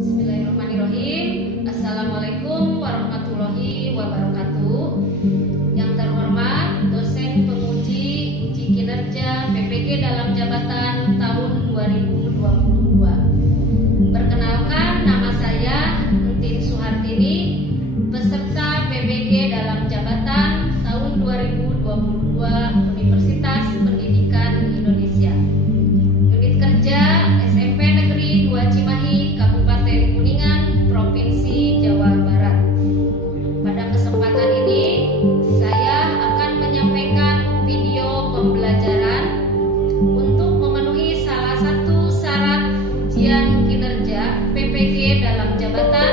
Bismillahirrahmanirrahim. Assalamualaikum warahmatullahi wabarakatuh. Yang terhormat dosen penguji uji kinerja PPG dalam jabatan tahun 2022. Perkenalkan, nama saya Entin Suhartini, peserta PPG dalam jabatan tahun 2022 Universitas Pendidikan Indonesia. Unit kerja SMP Negeri 2 Cimahi, Kabupaten Kuningan, Provinsi Jawa Barat. Pada kesempatan ini, saya akan menyampaikan video pembelajaran untuk memenuhi salah satu syarat ujian kinerja PPG dalam jabatan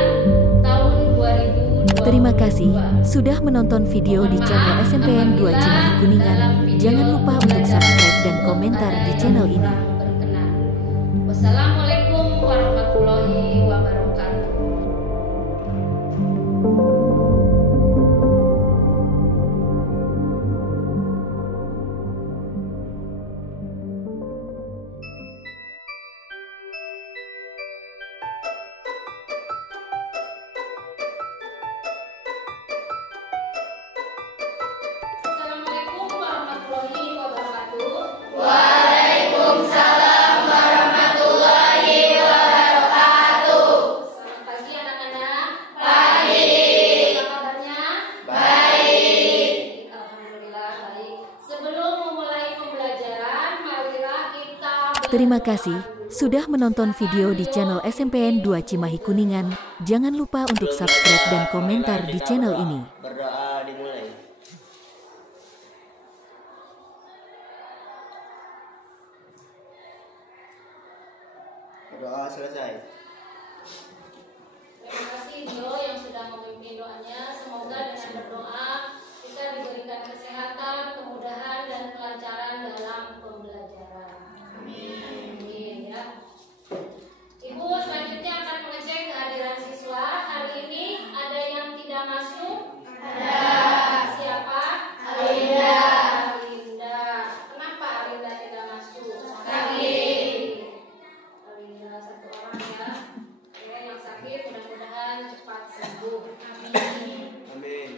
tahun 2022. Terima kasih sudah menonton video di channel SMPN 2 Cimahi Kuningan. Jangan lupa untuk subscribe dan komentar di channel ini. Wassalamualaikum warahmatullahi wabarakatuh. Assalamualaikum warahmatullahi wabarakatuh. Waalaikumsalam warahmatullahi wabarakatuh. Selamat pagi anak-anak. Pagi. Apa kabarnya? Baik. Alhamdulillah baik. Sebelum memulai pembelajaran, marilah kita Terima kasih sudah menonton video di channel SMPN 2 Cimahi Kuningan. Jangan lupa untuk subscribe dan komentar di channel ini. Berdoa dimulai. Berdoa selesai. Terima kasih Dio yang sudah memimpin doanya. Semoga dengan berdoa kita diberikan kesehatan, kemudahan, dan kelancaran dalam pembelajaran. Amin ya. Ibu selanjutnya akan mengecek kehadiran siswa. Hari ini ada yang tidak masuk? Ada. Siapa? Alinda. Alinda. Kenapa Alinda tidak masuk? Sakit. Alinda satu orang ya. Ya, yang sakit mudah-mudahan cepat sembuh. Amin. Amin.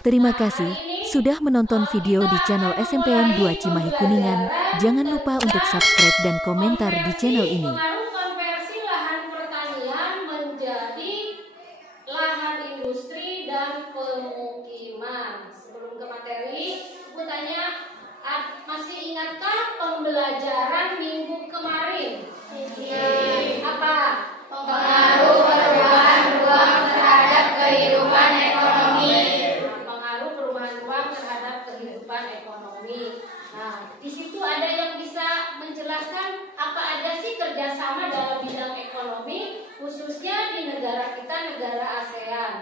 Terima kasih sudah menonton video di channel SMPN 2 Cimahi Kuningan. Jangan lupa untuk subscribe dan komentar di channel ini. Pengaruh konversi lahan pertanian menjadi lahan industri dan pemukiman. Sebelum ke materi, Ibu tanya, masih ingatkah pembelajaran minggu kemarin? Apa? Pengaruh perubahan ruang terhadap kehidupan ekonomi. Pengaruh perubahan ruang terhadap kehidupan ekonomi. Nah, di situ ada yang bisa menjelaskan apa aja sih kerjasama dalam bidang ekonomi, khususnya di negara kita, negara ASEAN.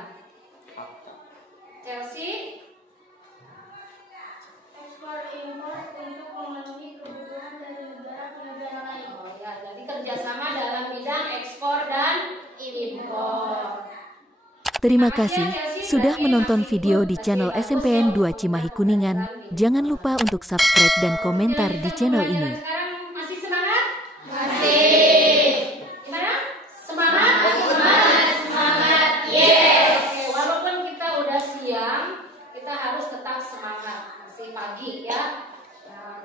Chelsea? Ekspor impor untuk memenuhi kebutuhan dari negara ke negara lain. Oh ya, jadi kerjasama dalam bidang ekspor dan impor. Terima kasih sudah menonton video di channel SMPN 2 Cimahi Kuningan. Jangan lupa untuk subscribe dan komentar di channel ini. Sekarang masih semangat? Masih. Gimana? Semangat? Semangat. Yes. Oke, walaupun kita udah siang, kita harus tetap semangat. Masih pagi ya. Nah,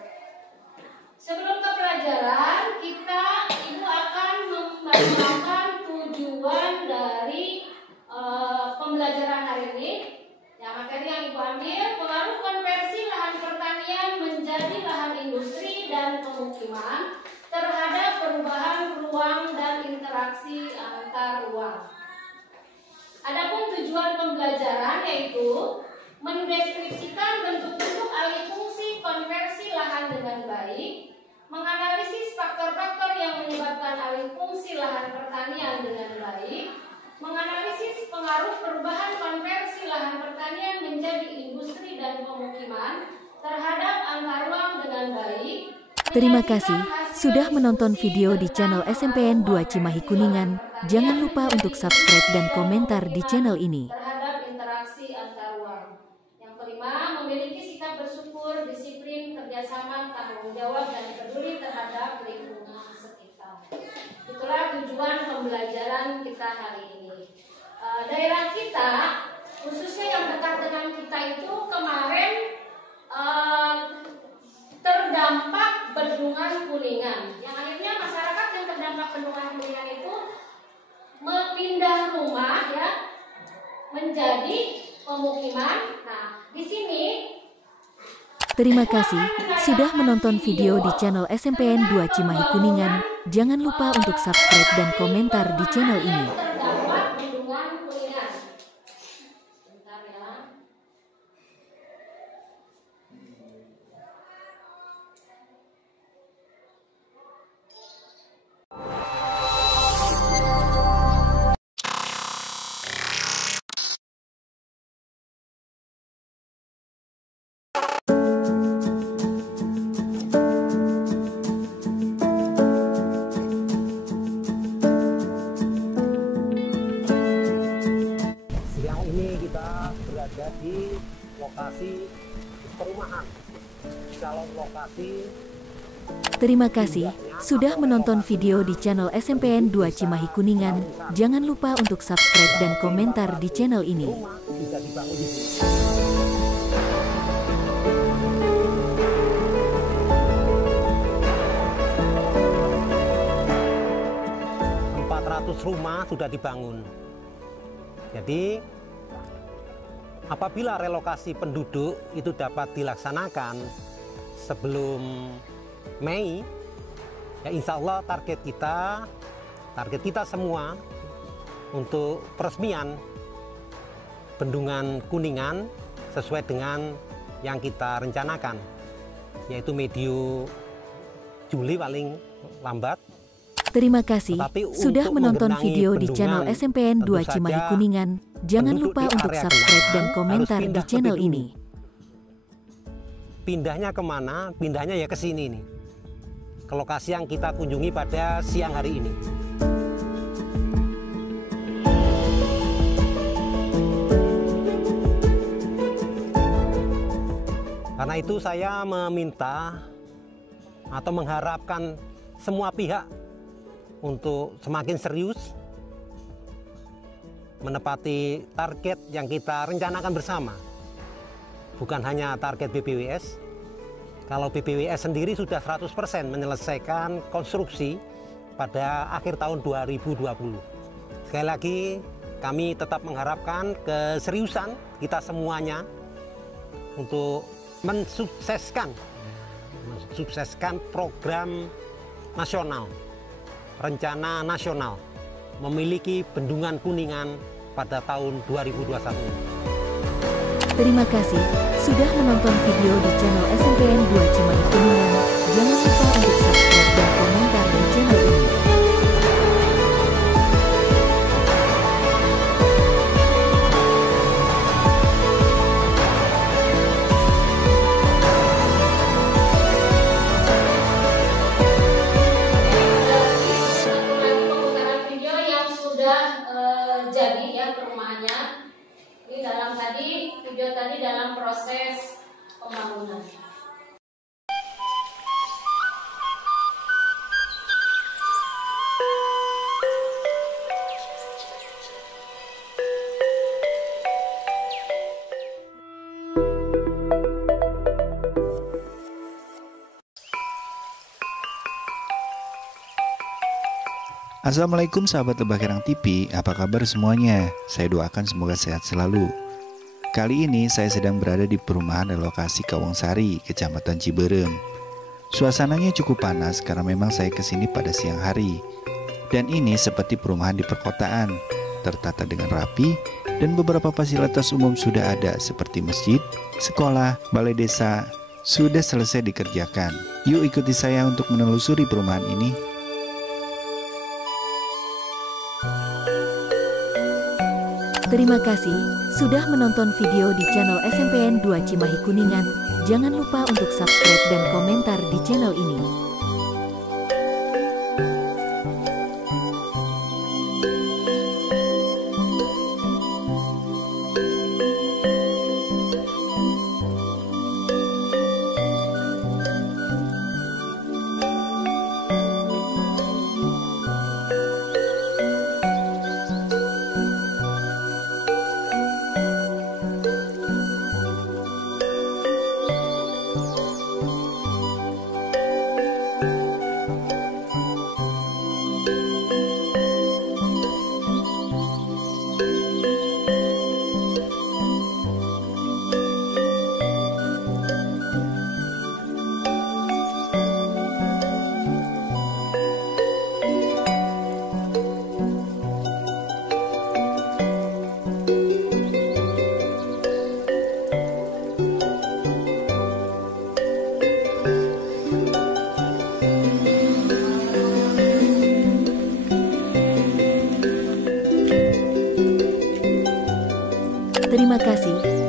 sebelum ke pelajaran, Ibu akan membacakan tujuan dari pembelajaran hari ini. Ya, materi yang Ibu ambil, pengaruh konversi lahan pertanian menjadi lahan industri dan pemukiman terhadap perubahan ruang dan interaksi antar ruang. Adapun tujuan pembelajaran yaitu mendeskripsikan bentuk-bentuk alih fungsi konversi lahan dengan baik, menganalisis faktor-faktor yang menyebabkan alih fungsi lahan pertanian dengan baik, menganalisis pengaruh perubahan konversi lahan pertanian menjadi industri dan pemukiman terhadap antar ruang dengan baik. Terima kasih sudah menonton video di channel SMPN 2 Cimahi Kuningan. Jangan lupa untuk subscribe dan komentar di channel ini. Terhadap interaksi antar ruang. Yang kelima, memiliki sikap bersyukur, disiplin, kerjasama, tanggung jawab, dan peduli terhadap lingkungan. pembelajaran kita hari ini. Daerah kita, khususnya yang dekat dengan kita itu kemarin terdampak Bendungan Kuningan. Yang akhirnya masyarakat yang terdampak Bendungan Kuningan itu pindah rumah ya menjadi pemukiman. Nah, di sini Terima kasih sudah menonton video di channel SMPN 2 Cimahi Kuningan. Jangan lupa untuk subscribe dan komentar di channel ini. terdampak Bendungan Kuningan. Bentar ya. Siang ini kita berada di lokasi perumahan. Calon lokasi. Terima kasih sudah menonton video di channel SMPN 2 Cimahi Kuningan. Jangan lupa untuk subscribe dan komentar di channel ini. Rumah bisa dibangun di sini. Rumah sudah dibangun. Jadi apabila relokasi penduduk itu dapat dilaksanakan sebelum Mei, ya insya Allah target kita semua untuk peresmian Bendungan Kuningan sesuai dengan yang kita rencanakan, yaitu medio Juli paling lambat. Terima kasih sudah menonton video di channel SMPN 2 Cimahi Kuningan. Jangan lupa untuk subscribe dan komentar di channel ini. Pindahnya kemana? Pindahnya ya ke sini nih, ke lokasi yang kita kunjungi pada siang hari ini. Karena itu saya meminta atau mengharapkan semua pihak untuk semakin serius menepati target yang kita rencanakan bersama. Bukan hanya target BPWS. Kalau BPWS sendiri sudah 100% menyelesaikan konstruksi pada akhir tahun 2020. Sekali lagi kami tetap mengharapkan keseriusan kita semuanya untuk mensukseskan program nasional, rencana nasional memiliki Bendungan Kuningan pada tahun 2021. Terima kasih sudah menonton video di channel SMPN 2 Cimahi Kuningan. Jangan lupa untuk subscribe dan komentar di channel ini. Jadi ya perumahannya ini video tadi dalam proses pembangunan. Assalamualaikum sahabat Lebah Kerang TV, apa kabar semuanya? Saya doakan semoga sehat selalu. Kali ini saya sedang berada di perumahan relokasi Kawongsari, Kecamatan Ciberem. Suasananya cukup panas karena memang saya kesini pada siang hari. Dan ini seperti perumahan di perkotaan, tertata dengan rapi dan beberapa fasilitas umum sudah ada seperti masjid, sekolah, balai desa, sudah selesai dikerjakan. Yuk ikuti saya untuk menelusuri perumahan ini. Terima kasih sudah menonton video di channel SMPN 2 Cimahi Kuningan. Jangan lupa untuk subscribe dan komentar di channel ini.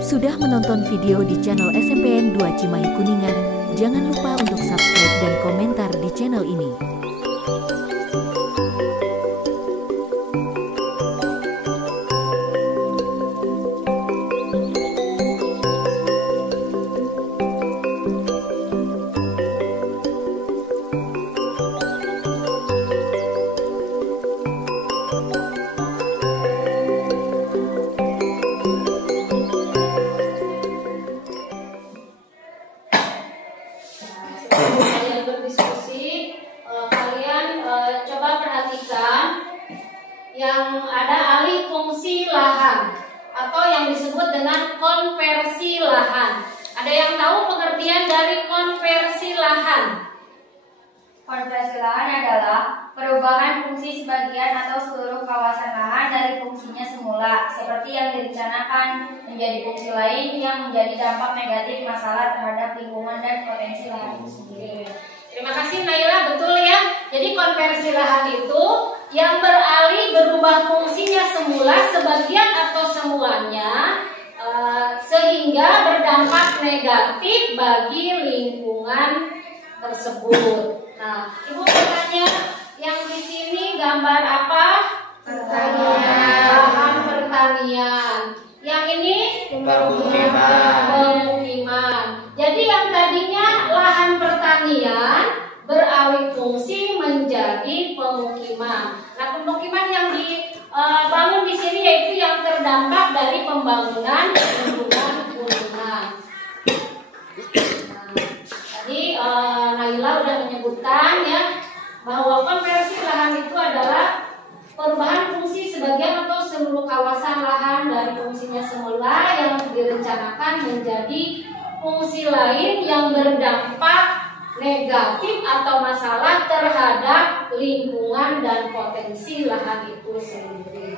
sudah menonton video di channel SMPN 2 Cimahi Kuningan. Jangan lupa untuk subscribe dan komentar di channel ini. Kalian berdiskusi, kalian coba perhatikan yang ada alih fungsi lahan atau yang disebut dengan konversi lahan. Ada yang tahu pengertian dari konversi lahan? Konversi lahan adalah perubahan fungsi sebagian atau seluruh kawasan lahan dari fungsinya semula, seperti yang direncanakan menjadi fungsi lain yang menjadi dampak negatif masalah terhadap lingkungan dan potensi lahan itu sendiri. Terima kasih Naila, betul ya. Jadi konversi lahan itu yang beralih berubah fungsinya semula, sebagian atau semuanya, sehingga berdampak negatif bagi lingkungan tersebut. Nah, Ibu bertanya, yang di sini gambar apa? Pertanian. Lahan pertanian. Yang ini pemukiman. Jadi yang tadinya lahan pertanian beralih fungsi menjadi pemukiman. Nah, pemukiman yang dibangun di sini yaitu yang terdampak dari pembangunan gunung-gunungan. Tadi Naila udah menyebutkan ya bahwa konversi lahan itu adalah perubahan fungsi sebagian atau seluruh kawasan lahan dari fungsinya semula yang direncanakan menjadi fungsi lain yang berdampak negatif atau masalah terhadap lingkungan dan potensi lahan itu sendiri.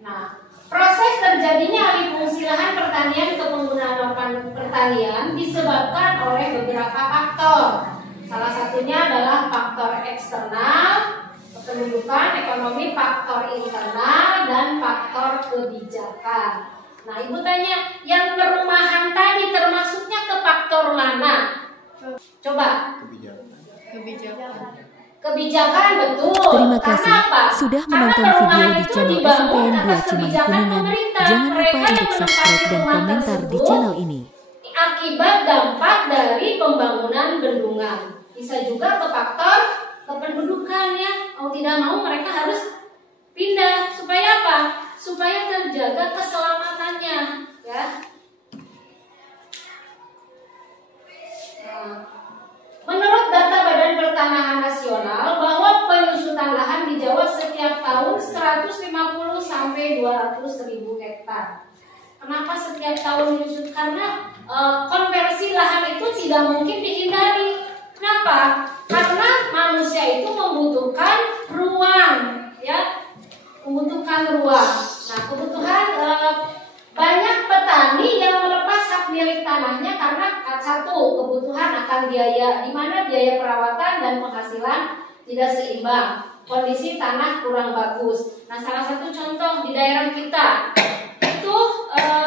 Nah, proses terjadinya alih fungsi lahan pertanian ke penggunaan lahan pertanian disebabkan oleh beberapa faktor. Salah satunya adalah faktor eksternal, kependudukan, ekonomi, faktor internal, dan faktor kebijakan. Nah, Ibu tanya, yang perumahan tadi termasuknya ke faktor mana? Coba. Kebijakan, betul. Terima kasih Karena apa? sudah Karena menonton video perumahan di itu channel dibangun SMPN 2 atas Cimahi kebijakan Kuningan. pemerintah. Jangan lupa Mereka untuk yang subscribe dan menempati komentar di rumah channel ini. Akibat dampak dari pembangunan bendungan. Bisa juga ke faktor kependudukan ya. Mau tidak mau mereka harus pindah. Supaya apa? Supaya terjaga keselamatannya ya. Menurut data Badan Pertanahan Nasional bahwa penyusutan lahan di Jawa setiap tahun 150 sampai 200 ribu hektar. Kenapa setiap tahun menyusut? Karena konversi lahan itu tidak mungkin dihindari. Kenapa? Karena manusia itu membutuhkan ruang, ya, membutuhkan ruang. Nah, kebutuhan banyak petani yang melepas hak milik tanahnya karena satu, kebutuhan akan biaya, di mana biaya perawatan dan penghasilan tidak seimbang. Kondisi tanah kurang bagus. Nah, salah satu contoh di daerah kita itu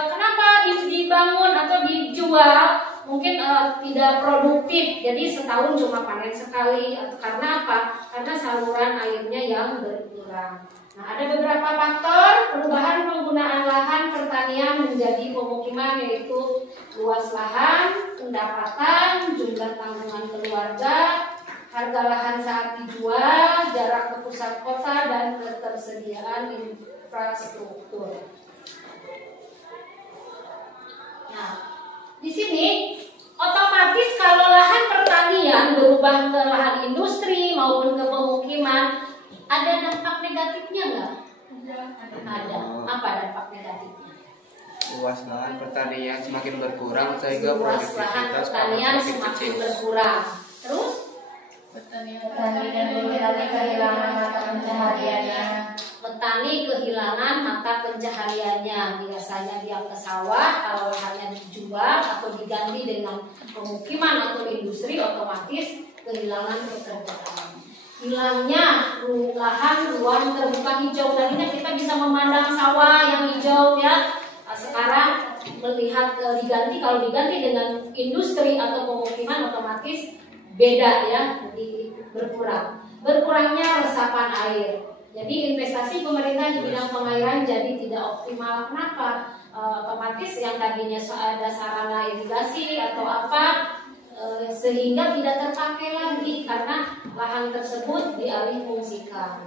kenapa dibangun atau dijual mungkin tidak produktif. Jadi setahun cuma panen sekali. Atau karena apa? Karena saluran airnya yang berkurang. Nah, ada beberapa faktor perubahan penggunaan lahan pertanian menjadi pemukiman, yaitu luas lahan, pendapatan, jumlah tanggungan keluarga, harga lahan saat dijual, jarak ke pusat kota, dan ketersediaan infrastruktur. Nah, di sini otomatis kalau lahan pertanian berubah ke lahan industri maupun ke pemukiman, ada dampak negatifnya nggak? Ada. Apa dampak negatifnya? Luas lahan pertanian semakin berkurang sehingga Luas lahan produktivitas pertanian semakin berkurang. Terus? Petani kehilangan mata pencahariannya. Petani kehilangan mata pencahariannya. Biasanya dia ke sawah, kalau lahannya dijual atau diganti dengan pemukiman atau industri, otomatis kehilangan pekerjaan. Hilangnya lahan ruang terbuka hijau. Tadinya kita bisa memandang sawah yang hijau ya, sekarang melihat diganti, kalau diganti dengan industri atau pemukiman otomatis beda ya, berkurangnya resapan air. Jadi investasi pemerintah di bidang pengairan jadi tidak optimal. Kenapa? Otomatis yang tadinya ada sarana irigasi atau apa sehingga tidak terpakai lagi karena lahan tersebut dialih fungsikan.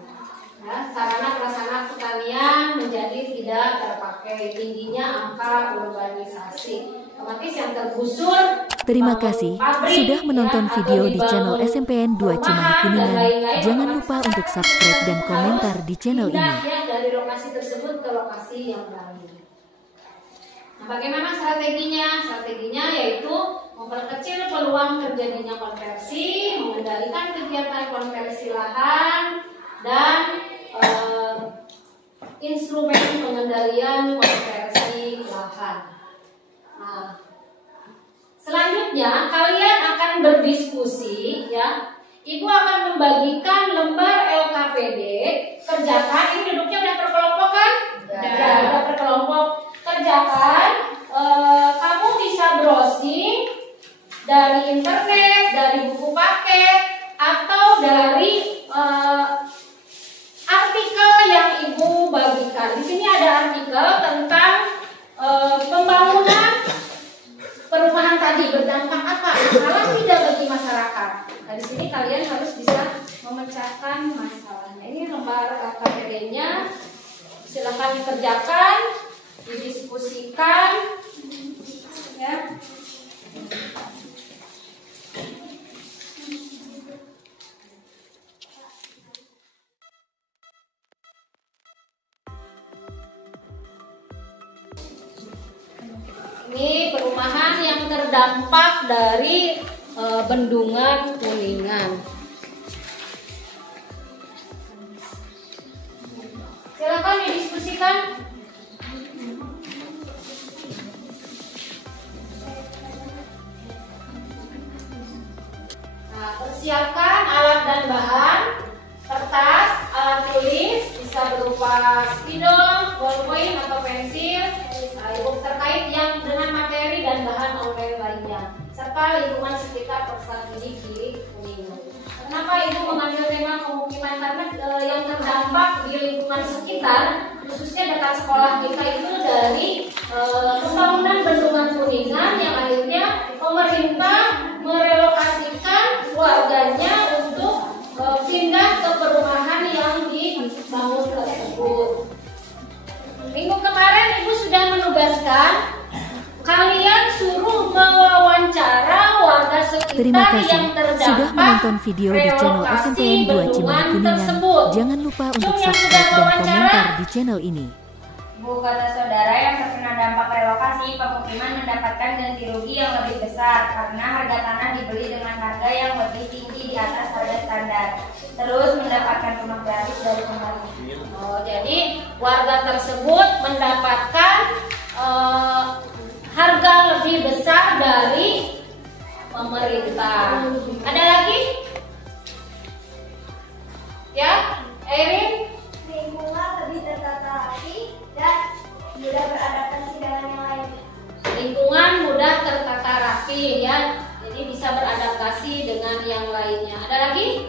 Ya, sarana prasarana pertanian menjadi tidak terpakai, tingginya angka urbanisasi. Otomatis yang tergusur. Terima kasih sudah menonton video di channel SMPN 2 Cimahi Kuningan. Jangan lupa untuk subscribe dan komentar di channel ini. Ya, dari lokasi tersebut ke lokasi yang lain. Nah, bagaimana strateginya? Strateginya yaitu memperkecil peluang terjadinya konversi, mengendalikan kegiatan konversi lahan, dan instrumen pengendalian konversi lahan. Nah, selanjutnya kalian akan berdiskusi ya. Ibu akan membagikan lembar LKPD, kerjakan. Ini duduknya udah berkelompok kan? Ya, udah berkelompok. Kerjakan. Kamu bisa browsing dari internet, dari buku paket, atau dari artikel yang ibu bagikan. Di sini ada artikel tentang pembangunan perumahan tadi berdampak apa, salah tidak bagi masyarakat. Nah, di sini kalian harus bisa memecahkan masalahnya. Ini lembar KPD-nya, silakan dikerjakan, didiskusikan, ya. Ini perumahan yang terdampak dari Bendungan Kuningan. Silakan didiskusikan. Nah, persiapkan alat dan bahan, kertas, alat tulis, bisa berupa spidol, ballpoint atau pensil, terkait yang dengan materi dan bahan online lainnya, serta lingkungan sekitar peserta didik di Kuningan. Kenapa ibu mengambil tema pemukiman? Karena yang terdampak di lingkungan sekitar, khususnya dekat sekolah kita itu dari pembangunan Bendungan Kuningan yang akhirnya pemerintah merelokasikan warganya untuk pindah ke perumahan yang dibangun tersebut. Minggu kemarin ibu sudah menugaskan kalian suruh mewawancara warga sekitar Terima kasih yang terdampak sudah menonton video di channel SMPN 2 Cimahi Kuningan. Jangan lupa untuk subscribe dan komentar di channel ini. Bu, kata saudara, yang terkena dampak relokasi pemukiman mendapatkan ganti rugi yang lebih besar karena harga tanah dibeli dengan harga yang lebih tinggi di atas harga standar. Terus mendapatkan rumah gratis dari pemerintah. Oh, jadi warga tersebut mendapatkan harga lebih besar dari pemerintah. Ada lagi? Ya, Erin? Lingkungan lebih tertata rapi dan mudah beradaptasi dengan yang lain. Lingkungan mudah tertata rapi ya, jadi bisa beradaptasi dengan yang lainnya. Ada lagi?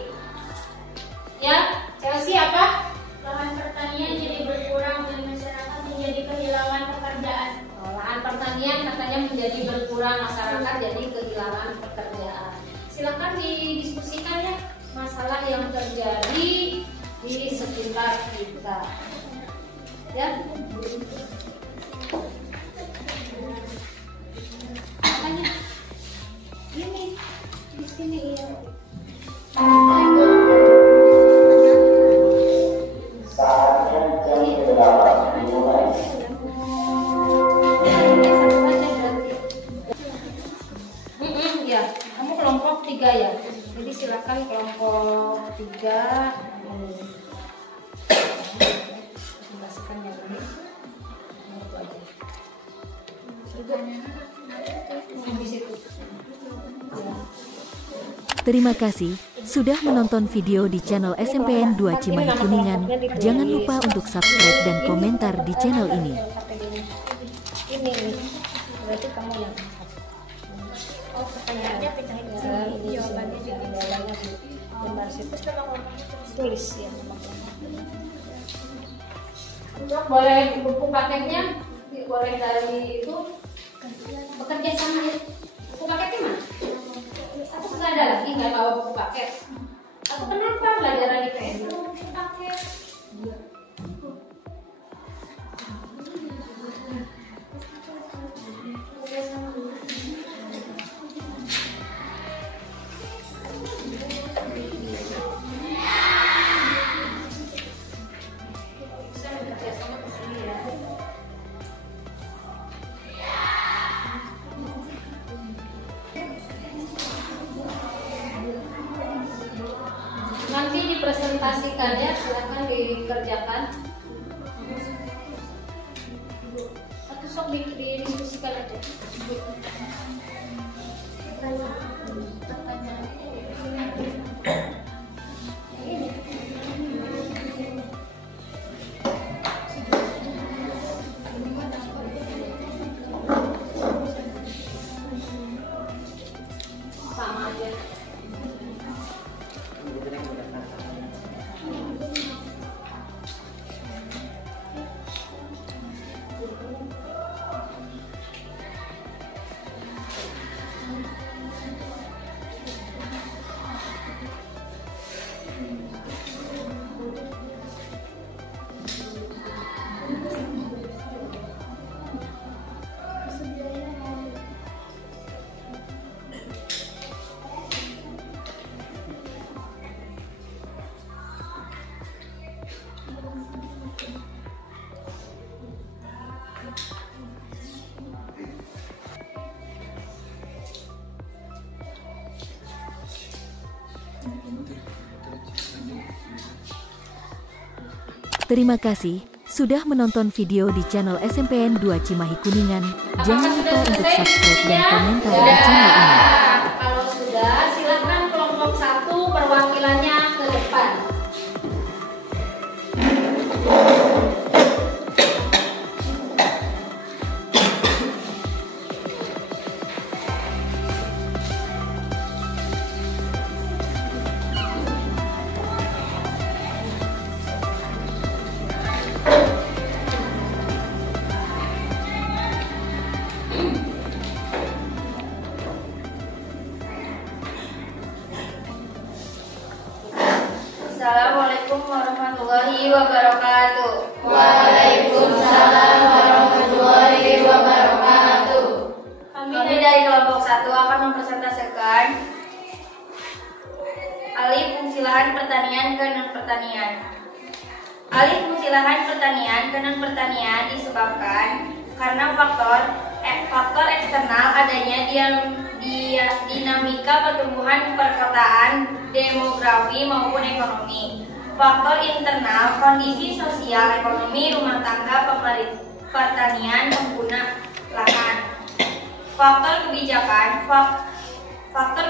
Ya, Chelsea apa? Lahan pertanian jadi berkurang dan masyarakat menjadi kehilangan pekerjaan. Lahan pertanian katanya menjadi berkurang, masyarakat jadi kehilangan pekerjaan. Silakan didiskusikan ya masalah yang terjadi di sekitar kita. Ya. Makanya ini di sini ya. Ya, kamu kelompok 3 ya. Jadi silakan kelompok 3. Jelaskan yang ini. Itu aja. Di situ. Ya. Terima kasih sudah menonton video di channel SMPN 2 Cimahi Kuningan. Jangan lupa untuk subscribe dan komentar di channel ini. Ini nih. Berarti kamu yang angkat. Oh, pertanyaannya pindahin ke Ya, sini. ini Jawabannya di di bawahnya di lembar situ. Terus nama Tulis ya memang. Boleh buku paketnya, boleh dari itu bekerja sama ya. Buku paketnya mana? Aku nggak ada lagi, nggak bawa buku paket. Aku kenapa belajar di PS buku paket? Nanti dipresentasikannya silahkan dikerjakan atau sok didiskusikan aja. Sama aja. Terima kasih sudah menonton video di channel SMPN 2 Cimahi Kuningan. Jangan lupa untuk subscribe dan komentar di channel ini. Kalau sudah, silakan kelompok 1 perwakilannya ke depan. Assalamualaikum warahmatullahi wabarakatuh. Waalaikumsalam warahmatullahi wabarakatuh. Kami dari kelompok 1 akan mempresentasikan alih fungsi lahan pertanian ke non pertanian. Alih fungsi lahan pertanian ke non pertanian disebabkan karena faktor eksternal adanya dinamika pertumbuhan perkotaan, demografi maupun ekonomi. Faktor internal, kondisi sosial ekonomi rumah tangga, pertanian, pengguna lahan. Faktor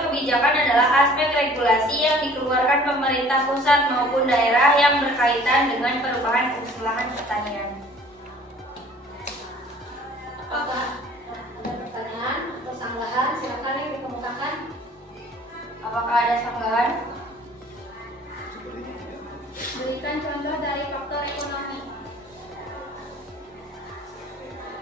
kebijakan adalah aspek regulasi yang dikeluarkan pemerintah pusat maupun daerah yang berkaitan dengan perubahan fungsi lahan pertanian. Apakah ada pertanyaan atau sanggahan? Silakan yang dikemukakan. Apakah ada sanggahan? Berikan contoh dari faktor ekonomi.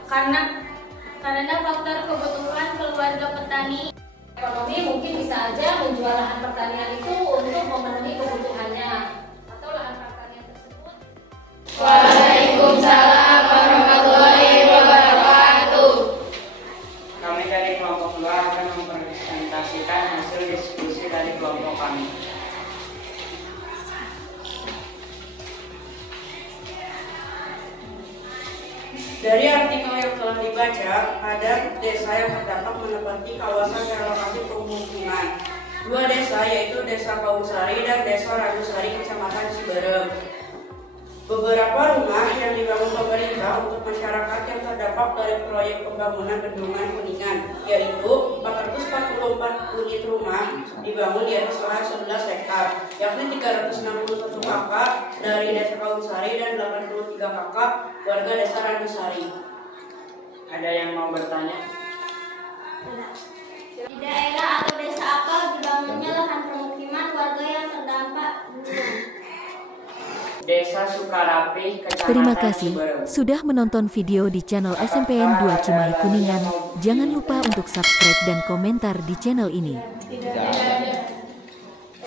Karena faktor kebutuhan keluarga petani. Ekonomi mungkin bisa aja menjual lahan pertanian itu untuk memenuhi kebutuhannya atau lahan pertanian tersebut. Waalaikumsalam warahmatullahi wabarakatuh. Kami dari kelompok 2 akan mempresentasikan hasil diskusi dari kelompok kami. Dari artikel yang telah dibaca, ada desa yang terdapat menempati kawasan relokasi pemukiman. 2 desa yaitu Desa Kawungsari dan Desa Rajusari, Kecamatan Ciberem. Beberapa rumah yang dibangun pemerintah untuk masyarakat yang terdampak dari proyek pembangunan bendungan Kuningan, yaitu 444 unit rumah dibangun di atas lahan 11 hektar, yakni 361 kakak dari Desa Kawungsari dan 83 kakak warga Desa Rajusari. Ada yang mau bertanya? Di daerah atau desa apa dibangunnya lahan permukiman warga yang terdampak gunung? Desa Sukarapi, Kecamatan Terima kasih Ciberem. sudah menonton video di channel SMPN 2 Cimahi Kuningan. Jangan lupa untuk subscribe dan komentar di channel ini.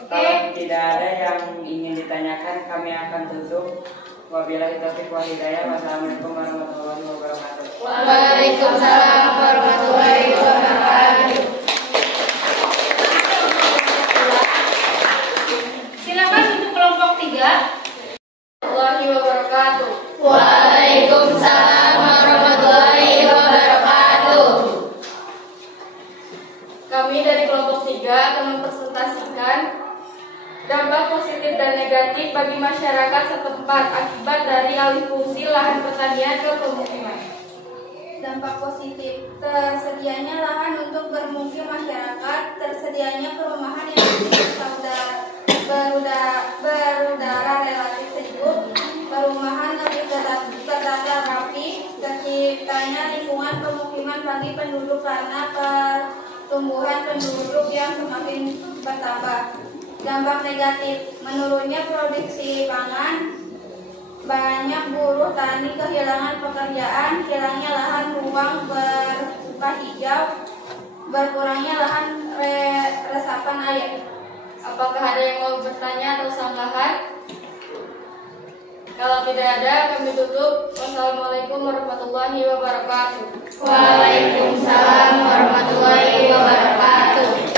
Kalau tidak ada yang ingin ditanyakan, kami akan tutup. Wabillahi taufiq wal hidayah. Wassalamualaikum warahmatullahi wabarakatuh. Waalaikumsalam warahmatullahi wabarakatuh. Silakan untuk kelompok 3. Warahmatullahi wabarakatuh. Waalaikumsalam warahmatullahi wabarakatuh. Kami dari kelompok 3 akan mempresentasikan dampak positif dan negatif bagi masyarakat setempat akibat dari alih fungsi lahan pertanian ke pemukiman. Dampak positif, tersedianya lahan untuk bermukim masyarakat, tersedianya perumahan yang berudara relatif sejuk, perumahan lebih tertata rapi, terciptanya lingkungan pemukiman bagi penduduk karena pertumbuhan penduduk yang semakin bertambah. Dampak negatif, menurunnya produksi pangan, banyak buruh tani kehilangan pekerjaan, hilangnya lahan ruang berbuka hijau, berkurangnya lahan resapan air. Apakah ada yang mau bertanya atau sanggahan? Kalau tidak ada, kami tutup. Wassalamualaikum warahmatullahi wabarakatuh. Waalaikumsalam warahmatullahi wabarakatuh.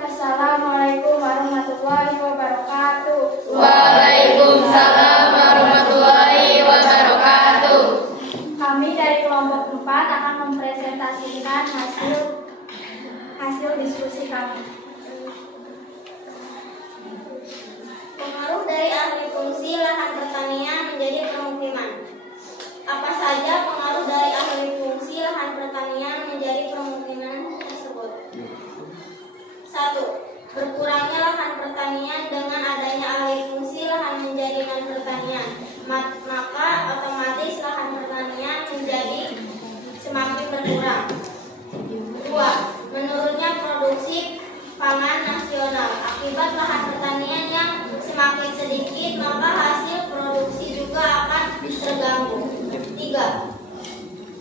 Assalamualaikum warahmatullahi wabarakatuh. Waalaikumsalam warahmatullahi wabarakatuh. Kami dari kelompok 4 akan mempresentasikan hasil diskusi kami. Pengaruh dari alih fungsi lahan pertanian menjadi permukiman. Apa saja pengaruh dari alih fungsi lahan pertanian menjadi permukiman tersebut? 1. Berkurangnya lahan pertanian dengan adanya alih fungsi lahan menjadi non pertanian, maka otomatis lahan pertanian menjadi semakin berkurang. 2. Menurunnya produksi pangan nasional akibat lahan pertanian yang semakin sedikit, maka hasil produksi juga akan terganggu. 3.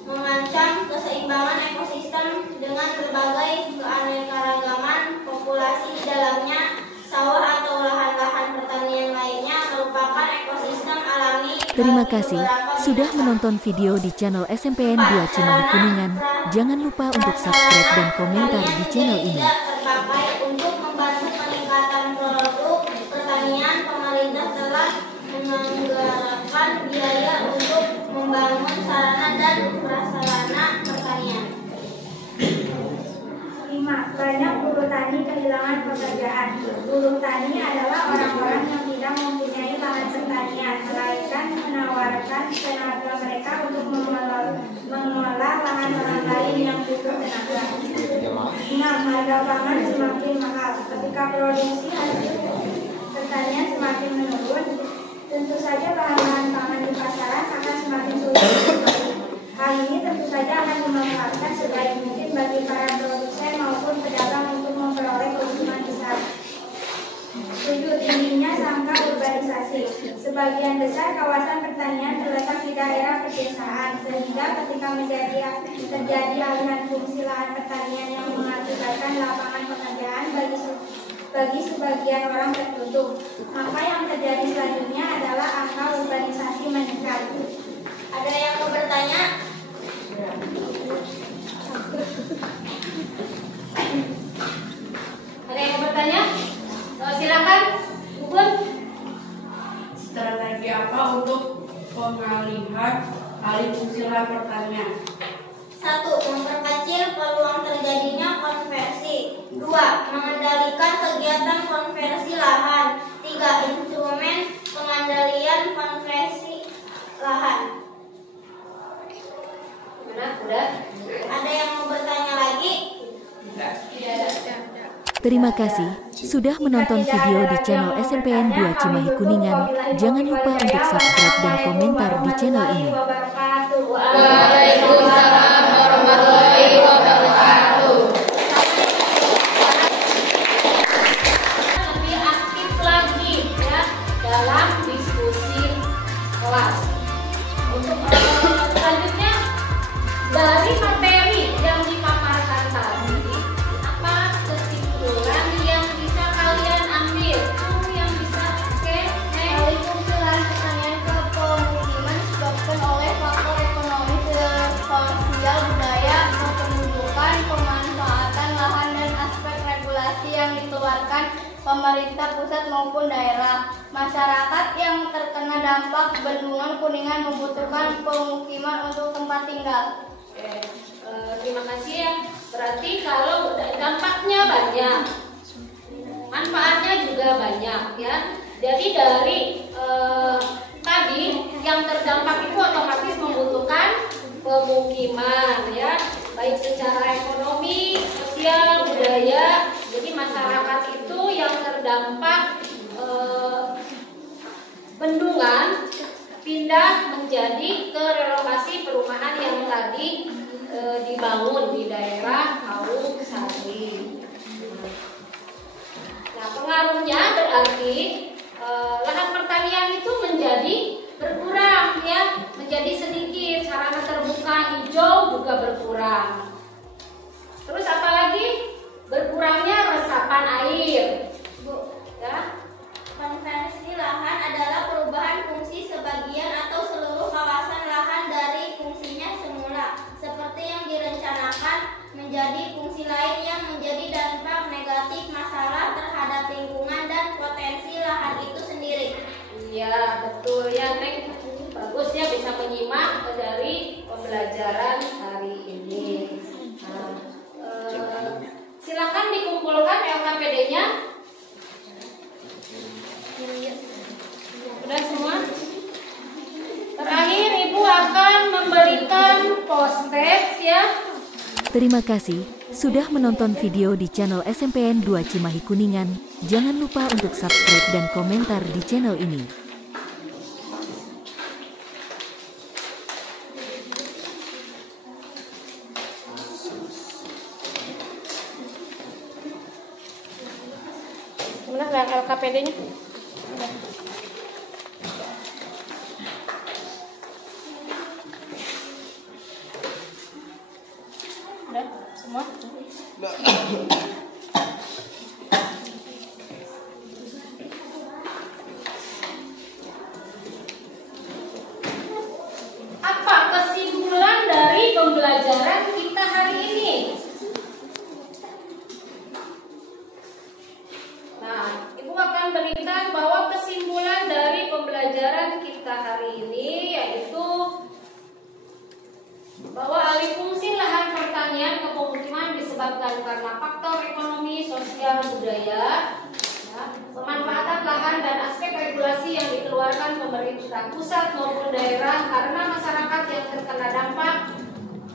Mengancam keseimbangan ekosistem dengan berbagai keanekaragaman populasi di dalamnya. Sawah atau lahan-lahan pertanian lainnya merupakan ekosistem alami. Terima kasih sudah menonton video di channel SMPN 2 Cimahi Kuningan. Jangan lupa untuk subscribe dan komentar di channel ini. Terpakai untuk membantu peningkatan produk pertanian, pemerintah telah menganggarkan biaya untuk membangun sarana dan prasarana pertanian. 5. Banyak buruh tani kehilangan pekerjaan. Buruh tani adalah orang-orang yang tidak mempunyai lahan pertanian, melainkan menawarkan tenaga mereka untuk mengelola lahan orang lain yang butuh tenaga. 6. Harga pangan semakin mahal. Ketika produksi hasil pertanian semakin menurun, tentu saja bahan-bahan pangan di pasaran akan semakin sulit. Hal ini tentu saja akan memanfaatkan sebaik mungkin bagi para produsen maupun pedagang untuk memperoleh keuntungan besar. 7. Tingginya angka urbanisasi. Sebagian besar kawasan pertanian terletak di daerah pedesaan, sehingga ketika terjadi alihan fungsi lahan pertanian yang mengakibatkan lapangan pekerjaan bagi sebagian orang tertutup, maka yang terjadi selanjutnya adalah angka urbanisasi meningkat. Ada yang mau bertanya? Ada yang mau bertanya? Silakan, Bun. Strategi apa untuk pengalihan alih fungsi lahan pertanian? 1. Memperkecil peluang terjadinya konversi. 2. Mengendalikan kegiatan konversi lahan. 3. Instrumen pengendalian konversi lahan. Udah. Ada yang mau bertanya lagi? Tidak. Tidak ada. Terima kasih sudah menonton video di channel SMPN 2 Cimahi Kuningan. Jangan lupa untuk subscribe dan komentar di channel ini. Waalaikumsalam warahmatullahi wabarakatuh. Lebih aktif lagi ya dalam diskusi kelas. Untuk selanjutnya dari materi yang dipaparkan tadi, apa kesimpulan yang bisa kalian ambil? Yang bisa Waalaikumsalam. Pertanian ke pemukiman disebabkan oleh faktor ekonomi, sosial, budaya, kependudukan, pemanfaatan lahan dan aspek regulasi yang dikeluarkan pemerintah pusat maupun daerah. Masyarakat yang terkena dampak bendungan Kuningan membutuhkan pemukiman untuk tempat tinggal. Terima kasih ya. Berarti kalau dampaknya banyak, manfaatnya juga banyak ya. Jadi dari tadi yang terdampak itu otomatis membutuhkan pemukiman ya, baik secara ekonomi, sosial, budaya. Jadi masyarakat itu yang terdampak bendungan pindah menjadi ke relokasi perumahan yang tadi dibangun di daerah Kaung Sari. Nah, pengaruhnya berarti lahan pertanian itu menjadi berkurang ya, menjadi sedikit, sarana terbuka hijau juga berkurang. Terus apalagi berkurangnya resapan air, Bu, ya. Konversi lahan adalah perubahan fungsi sebagian atau seluruh kawasan lahan dari fungsinya semula, seperti yang direncanakan, menjadi fungsi lain yang menjadi dampak negatif masalah terhadap lingkungan dan potensi lahan itu sendiri. Iya, betul ya, Neng. Bagus ya bisa menyimak dari pembelajaran hari ini. Nah, silakan dikumpulkan LKPD-nya. Sudah semua? Terakhir Ibu akan memberikan post-test ya. Terima kasih sudah menonton video di channel SMPN 2 Cimahi Kuningan. Jangan lupa untuk subscribe dan komentar di channel ini. Mana LKPD-nya? Udah semua? Apa kesimpulan dari pembelajaran kita hari ini? Nah, Ibu akan berikan bahwa kesimpulan dari pembelajaran kita hari ini yaitu bahwa alih fungsi lahan pertanian ke pemukiman disebabkan karena faktor ekonomi, sosial, budaya, ya, pemanfaatan lahan dan aspek regulasi yang dikeluarkan pemerintah pusat maupun daerah karena masyarakat yang terkena dampak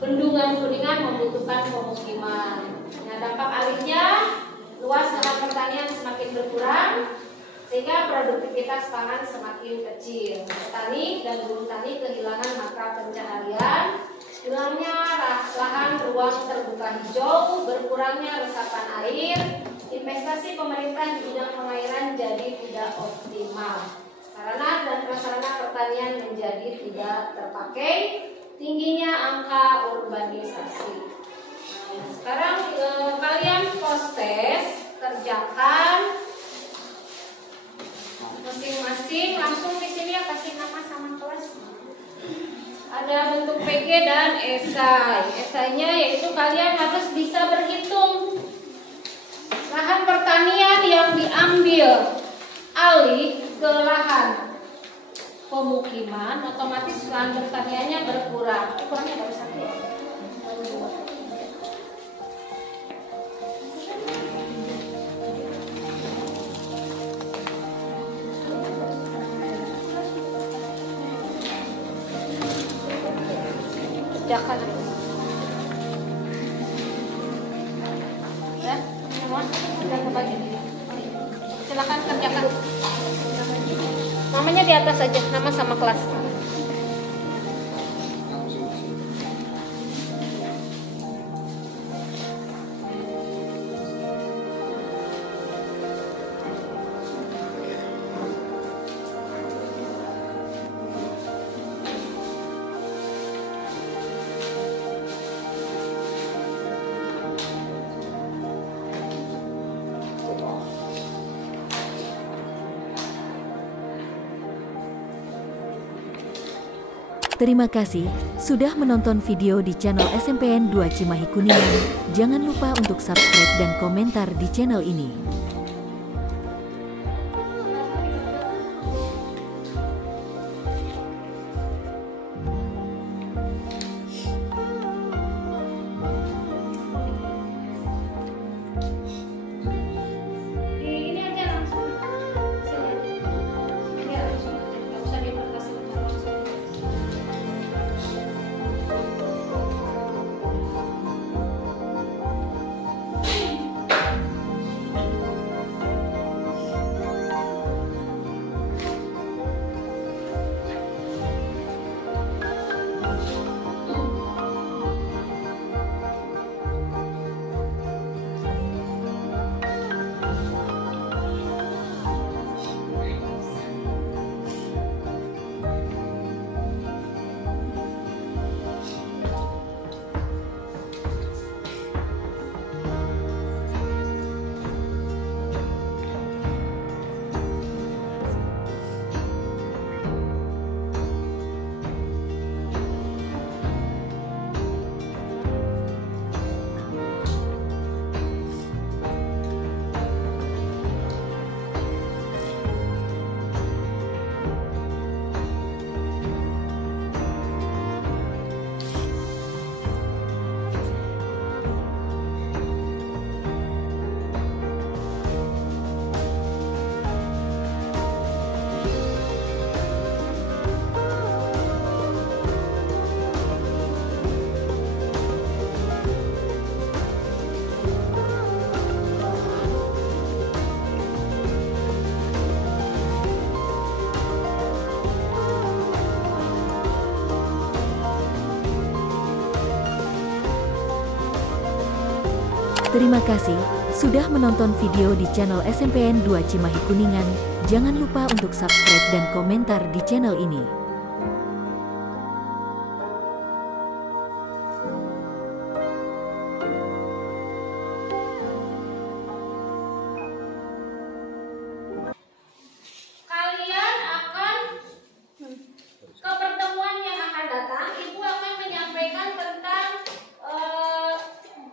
bendungan Kuningan membutuhkan pemukiman. Nah, dampak alihnya luas lahan pertanian semakin berkurang sehingga produktivitas pangan semakin kecil. Petani dan buruh tani kehilangan mata pencaharian, hilangnya lahan ruang terbuka hijau, berkurangnya resapan air, investasi pemerintah di bidang pengairan jadi tidak optimal. Sarana dan prasarana pertanian menjadi tidak terpakai, tingginya angka urbanisasi. Nah, sekarang kalian post-test, kerjakan masing-masing, langsung di sini ya, kasih nama sama kelas. Ada bentuk PG dan esai. Esainya yaitu kalian harus bisa berhitung lahan pertanian yang diambil alih ke lahan pemukiman, otomatis lahan pertaniannya berkurang. Kurangnya dari satu ya. Kerjakan ya, semua. Silakan kerjakan. Namanya di atas aja, nama sama kelas. Terima kasih sudah menonton video di channel SMPN 2 Cimahi Kuningan. Jangan lupa untuk subscribe dan komentar di channel ini. Ini aja langsung. Sini. Ini langsung. Nggak usah dibatasi langsung. Terima kasih sudah menonton video di channel SMPN 2 Cimahi Kuningan. Jangan lupa untuk subscribe dan komentar di channel ini. Kalian akan ke pertemuan yang akan datang. Ibu akan menyampaikan tentang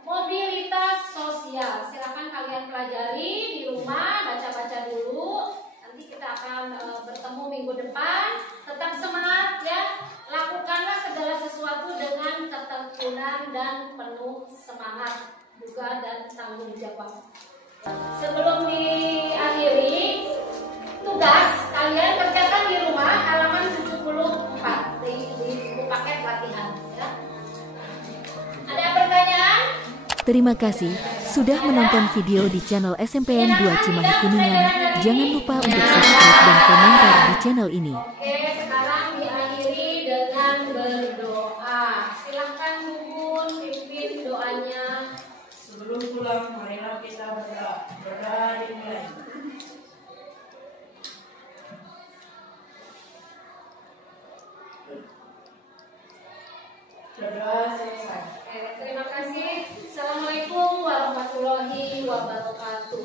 mobilitas sosial. Silakan kalian pelajari di rumah, baca-baca dulu. Nanti kita akan bertemu minggu depan. Tetap semangat ya. Lakukanlah segala sesuatu dengan ketekunan dan penuh semangat juga dan tanggung jawab. Sebelum diakhiri, tugas kalian kerjakan di rumah halaman 74 di buku paket latihan ya. Ada pertanyaan? Terima kasih sudah menonton video di channel SMPN 2 Cimahi Kuningan. Jangan lupa untuk subscribe dan komentar di channel ini. Oke, sekarang diakhiri dengan berdoa. Silahkan Bun pimpin doanya. Sebelum pulang, marilah kita berdoa. Berdoa dimulai. Berdoa selesai. Oke, terima kasih. Assalamualaikum warahmatullahi wabarakatuh.